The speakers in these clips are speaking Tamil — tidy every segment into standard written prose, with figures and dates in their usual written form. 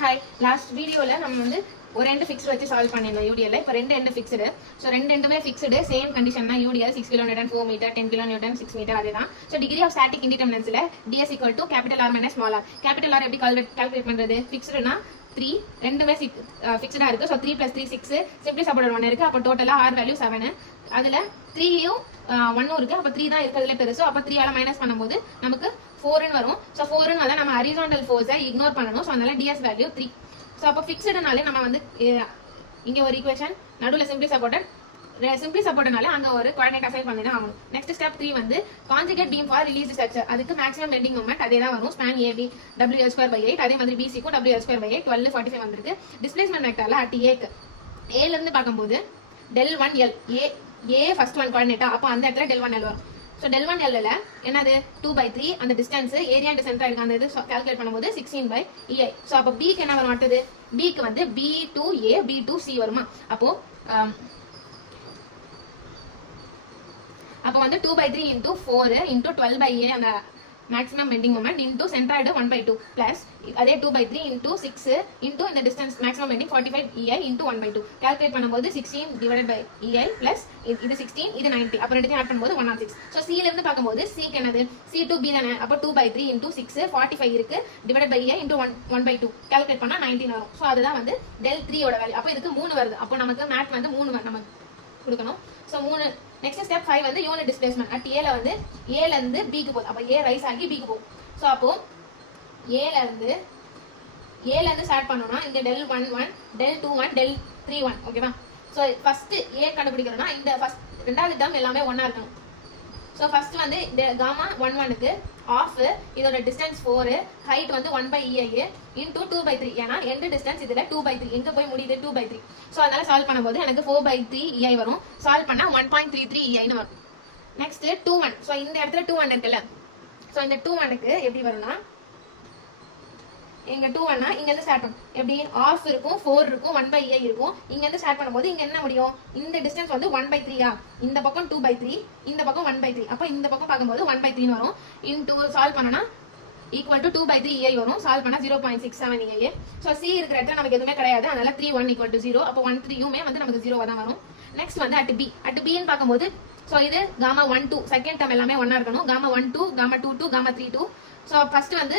ஹாய், லாஸ்ட் வீடியோவில் நம்ம வந்து ஒரு எண்டு ஃபிக்ஸ்டு வச்சு சால்வ் பண்ணியிருந்தோம் யூடிஎல்ல. இப்போ ரெண்டு எண்டு ஃபிக்ஸ்டு. ஸோ ரெண்டு எண்டுமே ஃபிக்ஸ்டு, சேம் கண்டிஷன் தான். UDL 6 kN 4 metre, 10 kN 6 metre, அதே தான். ஸோ டிகிரி ஆஃப் ஸ்டாட்டிக் இன்டிடெர்மினன்ஸில் DS equal to capital R minus small R. Capital R எப்படி கால்குலேட் பண்ணுறது? ஃபிக்ஸ்டுனா 3, ரெண்டுமே ஃபிக்ஸ்டாக இருக்குது. ஸோ 3 + 3 6, சிம்பிளி சப்போர்ட் 1 இருக்குது. அப்போ டோட்டலாக ஆர் வேல்யூ 7. அதில் 3யும் 1ம் இருக்குது. அப்போ 3 தான் இருக்கிறதுல பெருசு. அப்போ 3 மைனஸ் பண்ணும்போது நமக்கு 4 வரும். ஸோ 4 வந்து நம்ம ஹரிசாண்டல் ஃபோர்ஸை இக்னோர் பண்ணணும். ஸோ அதனால டிஎஸ் வேல்யூ 3. ஸோ அப்போ ஃபிக்ஸ்டுனாலே நம்ம வந்து இங்கே ஒரு ஈக்குவேஷன், நடுவில் சிம்பிளி சப்போர்ட்னால அங்கே ஒரு கோஆர்டினேட் அசைன் பண்ணி தான் ஆகணும். நெக்ஸ்ட் ஸ்டெப் 3 வந்து conjugate beam for release structure. அதுக்கு மேக்ஸிமம் பெண்டிங் மொமெண்ட் அதே தான் வரும். ஸ்பேன் ஏபி WL2/8, அதே மாதிரி பிசிக்கும் WL2/8, 12 45 வந்திருக்கு. டிஸ்பிளேஸ்மெண்ட் வெக்டர்ல அட் ஏக்கு ஏல இருந்து பார்க்கும்போது del1L, ஏ ஃபர்ஸ்ட் ஒன் கோஆர்டினேட்டா, அப்போ அந்த இடத்துல del1L வரும். ஸோ del1L என்னது 2/3, அந்த டிஸ்டன்ஸ் ஏரியா அண்ட் சென்டர் இருக்கு. அந்த இது கால்குலேட் பண்ணும்போது 16/EI. ஸோ அப்போ பிக்கு என்ன வரும்? அடுத்தது பிக்கு வந்து B2A B2C வருமா? அப்போ வந்து 2/3 × 4 × 12/A அந்த maximum bending moment into centroid 1/2 plus அதே 2/3 × 6 இன்டூ இந்த distance maximum bending 45EI × 1/2 calculate பண்ணும்போது 16/EI பிளஸ் இது 16, இது 90. அப்புறம் ரெண்டுத்தையும் ஆட் பண்ணும்போது 106. ஸோ சில இருந்து பார்க்கும்போது சிக்கு என்னது C2B தானே. அப்போ 2/3 × 6 45 இருக்கு, /EI × 1/2 கால்குலேட் பண்ணா 19 வரும். ஸோ அதுதான் வந்து del3 ஓட வேல்யூ. அப்போ இதுக்கு 3 வருது. அப்போ நமக்கு மேட் வந்து 3 நம்ம கொடுக்கணும். ஸோ 3. நெக்ஸ்ட் ஸ்டெப் 5 வந்து யூனிட் டிஸ்பிளேஸ்மெண்ட் அட் ஏல வந்து ஏல இருந்து பிக்கு போகுது. அப்போ ஏ ரைஸ் ஆகி பிக்கு போகும். ஸோ அப்போ ஏல இருந்து ஸ்டார்ட் பண்ணோம்னா இங்க del11 del21 del31, ஓகேவா? ஸோ ஃபர்ஸ்ட் ஏ கண்டுபிடிக்கிறோம்னா இந்த ஃபர்ஸ்ட் ரெண்டாவது டேர்ம் எல்லாமே ஒன்னா இருக்கணும். ஸோ ஃபர்ஸ்ட் வந்து காமா 11க்கு ஆஃப் இதோட டிஸ்டன்ஸ் 4, ஹைட் வந்து 1/EI இன்டூ 2/3. ஏன்னா எண்டு டிஸ்டன்ஸ் இதுல 2/3 எங்க போய் முடியுது 2/3. ஸோ அதனால சால்வ் பண்ணும்போது எனக்கு 4/3EI வரும். சால்வ் பண்ணா 1.33EIன்னு வரும். நெக்ஸ்ட் 21. ஸோ இந்த இடத்துல 21 இருக்குல்ல. ஸோ இந்த 21க்கு எப்படி வரும்னா இங்க 21னா இங்க இருந்து ஸ்டார்ட் பண்ணும். எப்படி ஆஃப் இருக்கும், 4 இருக்கும், 1/EI இருக்கும். இங்க இருந்து ஸ்டார்ட் பண்ணும்போது இங்க என்ன முடியும்? இந்த டிஸ்டன்ஸ் வந்து 1/3. இந்த பக்கம் 2/3, இந்த பக்கம் 1/3. அப்ப இந்த பக்கம் பார்க்கும்போது 1/3 வரும். இன்டூ சால்வ் பண்ணனா ஈக்குவல் டு 2/3EI வரும். சால்வ் பண்ணா 0.67EI. ஸோ சி இருக்கிற இடத்துல நமக்கு எதுவுமே கிடையாது. அதனால 3(1 = 0. அப்போ 1,3யுமே வந்து நமக்கு 0 தான் வரும். நெக்ஸ்ட் வந்து அட் பின்னு பார்க்கும்போது ஸோ இது காமா 1-2 செகண்ட் டேர்ம் எல்லாமே ஒன்னா இருக்கணும். Gamma 1-2, gamma 2-2, gamma 3-2. So first வந்து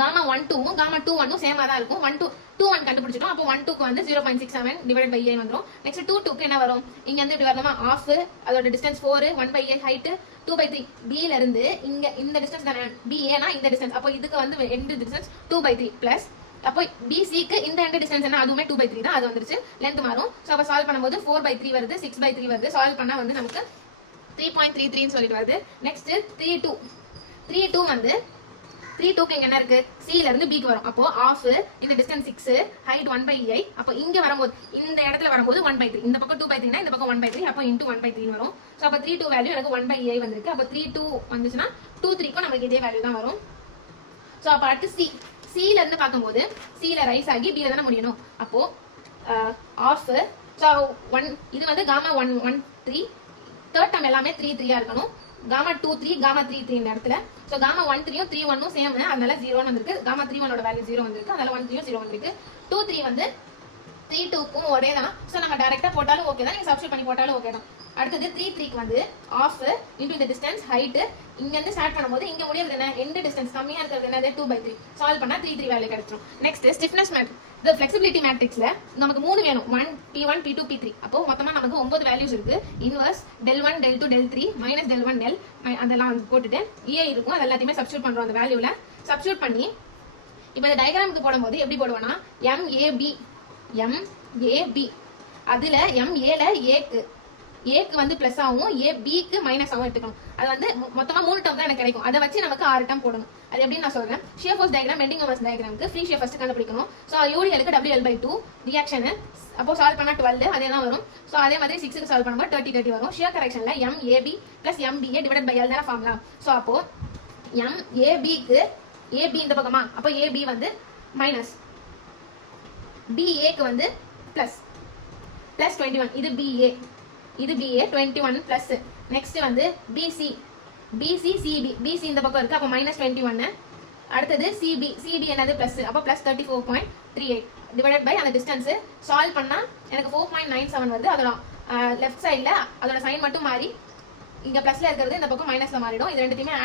காமா 1-2வும் காமா 2-1ம் சேமா தான் இருக்கும். 1-2-1 கண்டுபிடிச்சிட்டோம். அப்போ 1-2க்கு வந்து 0.67 / வந்துரும். நெக்ஸ்ட் 2-2க்கு என்ன வரும்? இங்க இருந்து இப்படி வரணுமா? ஆஃப் அதோட டிஸ்டன்ஸ் 4, 1/EI ஹைட் 2/3. பில இருந்து இங்க இந்த டிஸ்டன்ஸ் தானே BA னா இந்த டிஸ்டன்ஸ். அப்போ இதுக்கு வந்து எண்ட் டிஸ்டன்ஸ் 2/3 பிளஸ் அப்போ BCக்கு இந்த எண்ட் டிஸ்டன்ஸ் என்ன? அதுவுமே 2/3 தான். அது வந்துருச்சு. லென்த் மாறும். ஸோ அப்போ சால்வ் பண்ணும்போது 4/3 வருது, 6/3 வருது. சால்வ் பண்ணா வந்து நமக்கு 3.33 சொல்லிட்டு வருது. நெக்ஸ்ட் 3-2 வந்து 3-2க்கு இங்க என்ன இருக்கு? C ல இருந்து B க்கு வரும். அப்போ ஆஃப் இந்த டிஸ்டன்ஸ் 6, ஹைட் 1/EI. அப்போ இங்க வரும்போது இந்த இடத்துல வரும்போது 1/3. இந்த பக்கம் 2/3 னா இந்த பக்கம் 1/3. அப்போ இன்டூ 1/3 வரும். ஸோ அப்போ 3-2 வேல்யூ எனக்கு 1/EI வந்திருக்கு. அப்போ 3-2 வந்துச்சுன்னா 2-3க்கும் நமக்கு இதே வேல்யூ தான் வரும். ஸோ அப்போ அடுத்து C ல இருந்து பார்க்கும்போது C ல ரைஸ் ஆகி B ல தானே முடியணும். அப்போ ஆஃப் ஸோ 1 இது வந்து காமா 1-1-3 தேர்ட் டேர்ம் எல்லாமே 3-3 இருக்கணும். காமா 2-3, காமா 3-3 இந்த இடத்துல. ஸோ காமா 1-3யும் 3-1ம் சேம், அதனால 0 வந்திருக்கு. காமா 3-1ஓட வேல்யூ 0 வந்திருக்கு. அதனால 1-3யும் 0 வந்திருக்கு. 2-3 வந்து 3-2க்கும் ஒரே தான். ஸோ நம்ம டைரக்டா போட்டாலும் ஓகே தான், நீங்க சப்ஸ்டிட் பண்ணி போட்டாலும் ஓகே தான். அடுத்தது 3-3க்கு வந்து ஆஃப் இன்டூ இந்த டிஸ்டன்ஸ் ஹைட் இங்க இருந்து ஸ்டார்ட் பண்ணும்போது இங்க முடியறது என்ன? எண்ட் டிஸ்டன்ஸ் கம்மியா இருக்கிறது என்னது? 2/3. சால்வ் பண்ணா 3-3 வேல்யூ கிடைச்சிரும். Next stiffness matrix. இந்த ஃபிளெக்சிபிலிட்டி மேட்ரிக்ஸ்ல நமக்கு 3 வேணும். 1 P1 P2 P3. அப்போ மொத்தமா நமக்கு 9 வேல்யூஸ் இருக்கு. Inverse del1 del2 del3 minus del1L அதெல்லாம் வந்து போட்டுட்டு EI இருக்கும். அது எல்லாத்தையுமே சப்ஸ்டிட்யூட் பண்றோம். அந்த வேல்யூல சப்ஸ்டிட்யூட் பண்ணி இப்போ இந்த டயகிராமுக்கு போடும்போது எப்படி போடுவோம்னா MAB அதுல MA ல ஏக்கு வந்து பிளஸ் ஆகும், பிக்கு மைனஸ் ஆகும் எடுத்துக்கணும். அது வந்து மொத்தமா 3 டேர்ம் தான் எனக்கு கிடைக்கும். அதை வச்சு நமக்கு 6 டேர்ம் போடணும். அது எப்படின்னு நான் சொல்றேன். Shear force diagram, bending moments டயகிராமுக்கு ஃப்ரீ ஷியர் ஃபர்ஸ்ட் கண்டுபிடிக்கணும். ஸோ யூடிஎலுக்கு WL/2 ரியாக்ஷன். அப்போ சால்வ் பண்ணா 12 அதே தான் வரும். ஸோ அதே மாதிரி 6க்கு சால்வ் பண்ணும்போது 30 வரும். ஷியர் கரெக்ஷன்ல MAB + MBA / L தான ஃபார்முலா. ஸோ அப்போ MABக்கு AB இந்த பக்கமா, அப்போ AB வந்து மைனஸ், BAக்கு வந்து பிளஸ் 21. இது BA 21 பிளஸ். நெக்ஸ்ட் வந்து BC CB இந்த பக்கம் இருக்கு. அப்போ -21 அடுத்தது சிபி என்னது பிளஸ், அப்போ பிளஸ் 34.38 டிவைடட் பை அந்த டிஸ்டன்ஸ். சால்வ் பண்ணா எனக்கு 4.97 வருது. அதோட லெஃப்ட் சைடில் அதோட சைன் மட்டும் மாறி இங்க பிளஸ்ல இருக்கிறது இந்த பக்கம் மைனஸ்ல மாறிடும். இது ரெண்டுத்தையுமே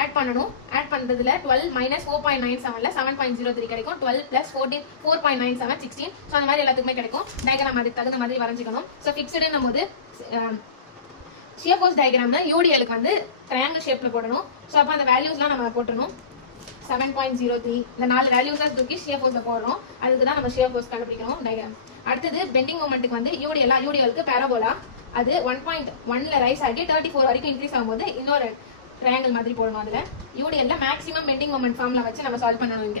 ஆட் பண்ணணும். ஆட் பண்றதுல 12 மைனஸ் 4.97ல 7.03 கிடைக்கும். 12 பிளஸ் 4.97 16. ஸோ அந்த மாதிரி எல்லாத்துக்குமே கிடைக்கும். டயக்ராம் அதுக்கு தகுந்த மாதிரி வரைஞ்சிக்கணும். ஸோ ஃபிக்ஸ்டுன்னும் போது ஷியர் ஃபோர்ஸ் டயக்ராம்ல யூடிஎலுக்கு வந்து ட்ரையாங்கிள் ஷேப்ல போடணும். ஸோ அப்போ அந்த வேல்யூஸ்லாம் நம்ம போட்டணும். 7.03 இந்த 4 வேல்யூஸா தூக்கி ஷியர் ஃபோர்ஸ்ல போடுறோம். அதுக்கு தான் நம்ம ஷியர் ஃபோர்ஸ் கண்டுபிடிக்கணும் டயக்ராம். அடுத்தது பெண்டிங் மொமெண்ட்டுக்கு வந்து யூடிஎலுக்கு பேராபோலா அது 1.1ல ரைஸ் ஆகி 34 வரைக்கும் இன்க்ரீஸ் ஆகும்போது இன்னொரு ட்ரையாங்கிள் மாதிரி போடணும். அதுல யூடிஎல்ல மேக்ஸிமம் பெண்டிங் மொமெண்ட் ஃபார்முலா வச்சு நம்ம சால்வ் பண்ணணும் இங்க.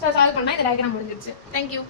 ஸோ சால்வ் பண்ணா இந்த டயக்ராம் முடிஞ்சிருச்சு. தேங்க்யூ.